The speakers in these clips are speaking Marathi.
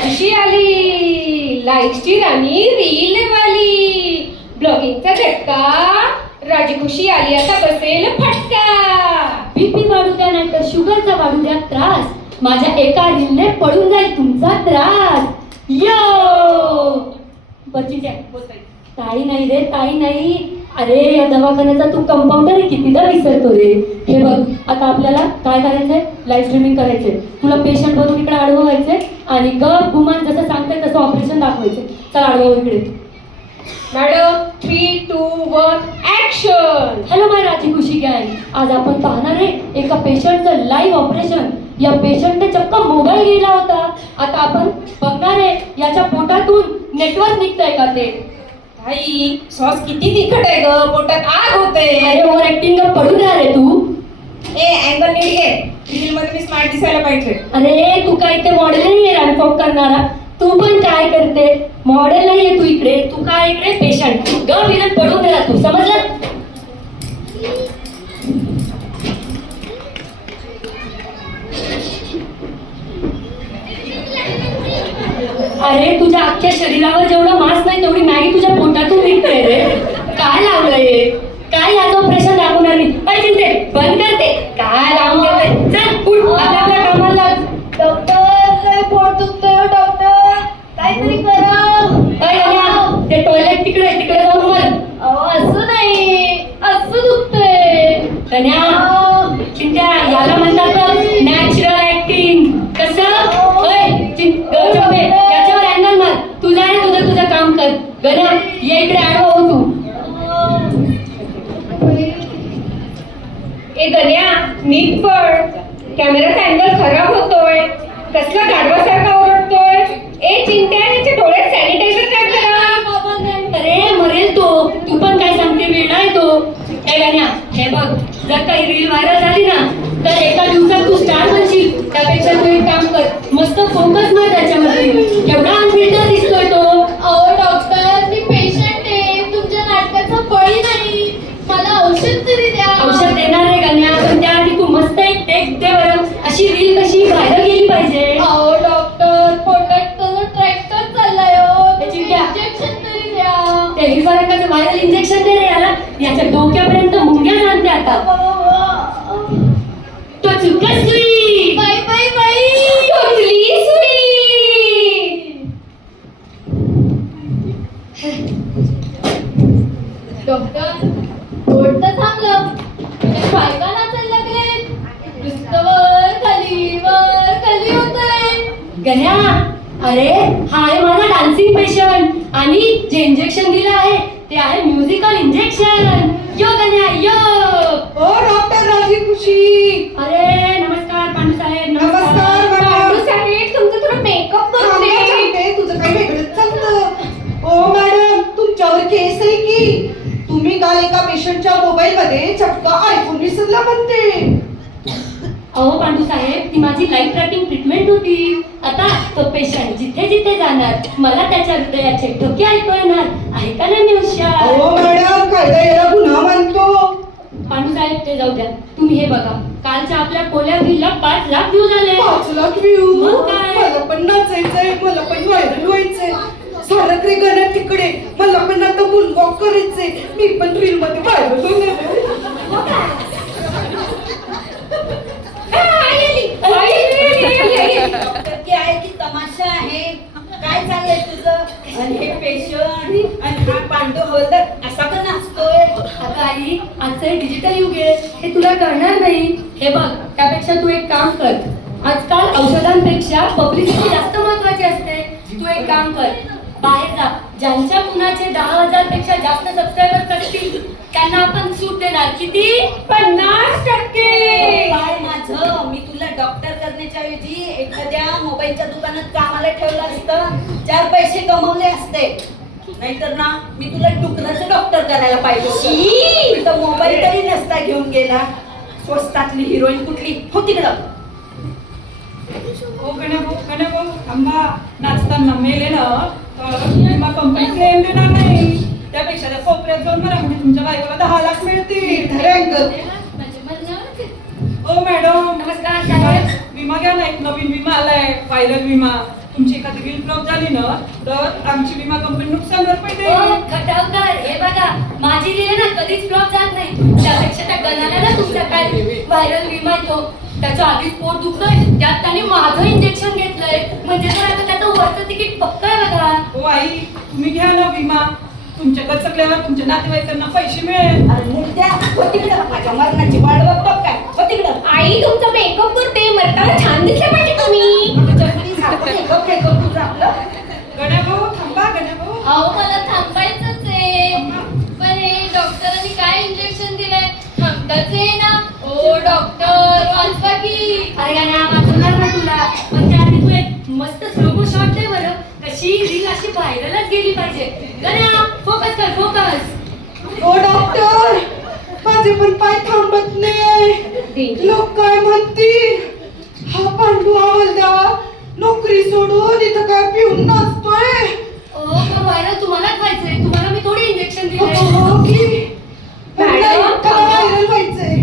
राजकुशी आली, लाईटची राणी रील वाली, ब्लॉगिंगचा झटका, राजकुशी आली आता बसेल फटका. बीपी वाढू द्या नाही तर शुगरचा वाढू द्या त्रास, माझ्या एका रीलने पळून जाईल तुमचा त्रास. यो बच्ची ताई नाही रे, ताई नाही. अरे या दवाखान्याचा तू कंपाऊंडर आहे, कितीदा विसरतो रे. हे बघ, आता आपल्याला काय करायचंय, लाईव्ह स्ट्रीमिंग करायचंय. तुला पेशंट बघून इकडे आडवं व्हायचंय आणि गप गुमान जसं सांगते तसं ऑपरेशन दाखवायचं. चल आडवं इकडे. Madam 3, 2, 1 action. हॅलो माय राजकुशी गँग, आज आपण पाहणार आहे एका पेशंटचं लाईव्ह ऑपरेशन. या पेशंटने चक्क मोबाईल गेला होता. आता आपण बघणार आहे याच्या पोटातून नेटवर्क निघतंय का ते. ताई सॉस किती तिखट आहे ग, पोटात आग होते. अरे ओव्हर ऍक्टिंग पडू द्या रे तू. अँगल नीट घे, रील मध्ये मी स्मार्ट दिसायला पाहिजे. अरे तू काय ते मॉडेल नाहीये रॅम्पॉक करणारा, तू पण काय करते, मॉडेल नाहीये तू इकडे, तू काय इकडे पेशंट. ग विलन पडून द्या तू, समजलं. अरे तुझ्या अख्ख्या शरीरावर जेवढं मांस नाही तेवढी मॅगी तुझ्या पोटातून निघते रे. काय लावलंय, काय याचं ऑपरेशन दाखवणार मी. काय चिंते बंद करते, काय लावून देते. चल उठ, आता आपल्या कामाला लाग. डॉक्टर पोट दुखतंय डॉक्टर, काहीतरी करा. ते टॉयलेट तिकडे जाऊन बोल. असं नाही, असं दुखतंय. कन्या चिंट्या, याला म्हणतात नॅचरल ऍक्टिंग. कसं होय याच्यावर अँगल मार. तू जा रे, तुझं काम कर. गण्या ये इकडे आडवा हो तू. गण्या नीट पड, कॅमेराचा अँगल खराब होतोय. कसला गाढवासारखा ओरडतोय. चिंट्या याच्या डोळ्यात सॅनिटायझर टाक जरा. अरे मरेल तो, तू पण काय सांगते, वेडा आहे तो. गण्या हे बघ, जर काही रील व्हायरल झाली ना तर एका दिवसात तू स्टार बनशील. त्यापेक्षा तू एक काम कर, मस्त फोकस मार त्याच्यामध्ये. एवढा अनफिल्टर दिसतोय तो. अहो डॉक्टर, मी पेशंट आहे, तुमच्या नाटकाचा बळी नाही. मला औषध तरी द्या. औषध देणार आहे गण्या, पण त्याआधी तू मस्त एक टेक दे बरं. अशी रील कशी व्हायरल गेली पाहिजे. अहो डॉक्टर, पोटात तो ट्रॅक्टर चाललाय हो. चिंट्या, इंजेक्शन तरी द्या. ते हिरव्या रंगाचं व्हायरल इंजेक्शन दे रे याला. याच्या डोक्यापर्यंत मुंग्या जाणते आता. तो चुका सुई. बाई बाई बाई. टोचली सुई. डॉक्टर, पोट तर थांबलं, पाय का नाचायला लागले. नुसतं वर खाली होतंय. गण्या, अरे हा आहे माझा डान्सिंग पेशंट आणि जे इंजेक्शन दिलं आहे ते आहे म्युझिकल इंजेक्शन. यो गण्या यो. ओ डॉक्टर राजकुशी. अरे नमस्कार पांडू साहेब. नमस्कार पांडू साहेब, तुमचं थोडं मेकअप करते. तुझं काही वेगळंच चालतं. ओ मॅडम, तुमच्यावर केस आहे की. तुम्ही काल एका पेशंटच्या मोबाईल मध्ये चक्क आयफोन विसरला म्हणते. अहो पांडू साहेब, ती माझी लाईफ ट्रॅकिंग ट्रीटमेंट होती. आता तो पेशंट जिथे जिथे जाणार मला त्याच्या हृदयाचे ठोके ऐकू येणार. आहे का नाही मी हुशार. ओ मॅडम, कायदा याला गुन्हा मानतो. पांडू साहेब ते जाऊ द्या, तुम्ही हे बघा, कालच्या आपल्या कोल्या रीलला 5 लाख व्ह्यू झाले. 5 लाख व्ह्यू. मग काय? मला पण नाचायचंय, मला पण व्हायरल व्हायचंय. सारं रे गाण्यात तिकडे, मला पण आता मूनवॉक करायचंय. मी पण रील मध्ये व्हायरल होणार. आहे की तमाशा आहे. काय चाललंय तुझं. आणि हे पेशंट आणि हा पांडू हवलदार असा पण नाचतोय. आता आई, आजचं डिजिटल युग आहे, हे तुला कळणार नाही. हे बघ, त्यापेक्षा तू एक काम कर. आजकाल औषधांपेक्षा पब्लिसिटी जास्त महत्वाची असते. तू एक काम कर, बाहेर जा. ज्यांच्या कुणाचे 10,000 पेक्षा जास्त सबस्क्रायबर्स असतील त्यांना आपण सूट देणार. किती? 50%. बाळ माझं, मी तुला डॉक्टर करण्याच्या ऐवजी एखाद्या मोबाईलच्या दुकानात कामाला ठेवलं असतं, 4 पैसे कमवले असते. नाहीतर ना मी तुला डुकराचं डॉक्टर करायला पाहिजे होतं. तर मोबाईल तरी नसता घेऊन गेला. स्वस्तातली हिरोईन कुठली हो तिकडं. ओ गण्या थांबा. नाचताना मेले ना तर विमा कंपनी क्लेम देणार नाही. त्यापेक्षा त्या कोपऱ्यात जाऊन मला म्हणजे तुमच्या बायकोला 10 लाख मिळतील. ओ मॅडम नमस्कार साहेब. विमा घ्या ना, एक नवीन विमा आलाय, व्हायरल विमा. तुमची एखादी बिल फ्लॉप झाली ना तर आमची विमा कंपनी नुकसान भरपाई ओ देईल. खटावकर, हे बघा माझी रील ना कधीच फ्लॉप जात नाही. त्यापेक्षा त्या गणाला ना तुमचा काय व्हायरल विमा येतो, त्याचं आधीच पोट दुखतंय, त्यात त्याने माझं इंजेक्शन घेतलंय, म्हणजे तर आता त्याचं वरचं तिकीट पक्का आहे बघा. हो आई, तुम्ही घ्या ना विमा. तुमच्या गचकल्यावर तुमच्या नातेवाईकांना पैसे मिळेल. अरे मुर्द्या, हो तिकडं, माझ्या मरणाची वाट बघतो काय? हो तिकडं. आई तुमचा मेकअप करते, मरताना छान दिसले पाहिजे तुम्ही. कपडे करून तुझं आपलं. गण्या भाऊ थांबा, गण्या भाऊ. अहो मला थांबायचंच आहे, पण हे डॉक्टरांनी काय इंजेक्शन दिलंय थांबताच आहे ना. ओ डॉक्टर वाचवा की. अरे गाण्या वाचवणार ना तुला, पण त्याआधी तू एक मस्त स्लोमो शॉट दे बरं. कशी रील अशी व्हायरलच गेली पाहिजे. गण्या फोकस कर, फोकस. ओ डॉक्टर, माझे पण पाय थांबत नाही. लोक काय म्हणतील, हा पांडू हवालदार नोकरी सोडून इथं काय पिऊन नसतोय. ओ पण व्हायरल तुम्हालाच व्हायचंय, तुम्हाला मी थोडी इंजेक्शन दिलंय. हो की? मॅडम, त्याला व्हायरल व्हायचंय.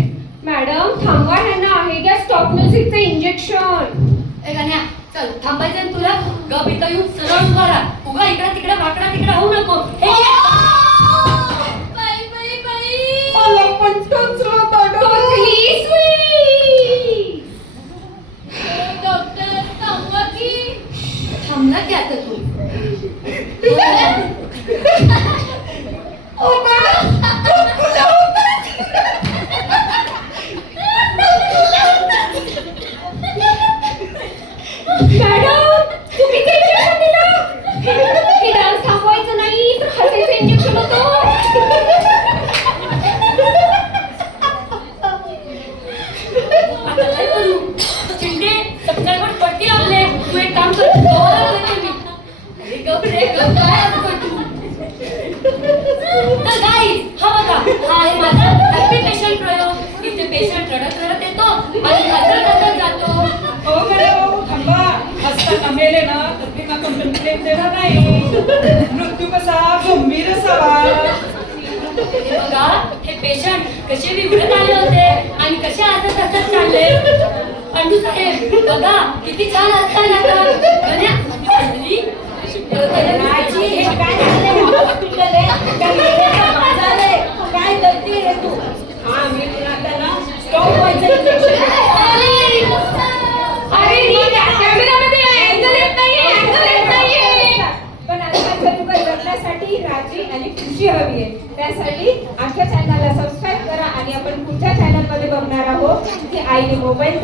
मॅडम थांबवा, ह्यांना आहे घ्या स्टॉप म्युझिकचं इंजेक्शन. ए गाण्या चल, थांबायचं ना तुला. गप इथं येऊन सरळ उभा राहा. उगा इकडं तिकडं वाकडा तिकडं होऊ नको. हे बाई बाई बाई. मला पण टोचलं पाडू. टोचली सुई. डॉक्टर थांबवा की. थांबला की आता तू. ओ मॅडम, टोचलं होतं. मॅडम चुकीचं इंजेक्शन दिलं. हे डान्स थांबवायचं नाही तर हसायचं इंजेक्शन होतं. आता काय करू? चिंटे सबस्क्रायबर पडतील आपले. तू एक काम कर, गोवाला करते मी. अरे गप रे गप, काय असं करतो? तर गाईज, हा बघा, हा आहे माझा हॅपी पेशंट प्रयोग. इथे पेशंट रडत रडत येतो आणि हसत हसत जातो. हो गण्या भाऊ थांबा. हसताना मेले ना तर विमा कंपनी क्लेम देणार नाही. मृत्यू कसा गंभीर असावा. हे बघा, हे पेशंट कसे विवरत आले होते आणि कसे हसत हसत चालले. पांडू साहेब बघा किती छान हसताय आता. गण्या, अंजली, राजी, हे काय झालंय? हॉस्पिटल आहे? काय मेलेलं माझं आलंय? काय करते रे तू? हा, मी तुला आता ना स्टॉप व्हायचं इंजेक्शन. अरे नीट कॅमेरामध्ये अँगल येत नाहीये, अँगल येत नाहीये. पण आजकालच्या युगात जगण्यासाठी राजी आणि खुशी हवी आहे. त्यासाठी आमच्या चॅनलला सबस्क्राईब करा आणि आपण पुढच्या चॅनलमध्ये बघणार आहोत की आईने मोबाईल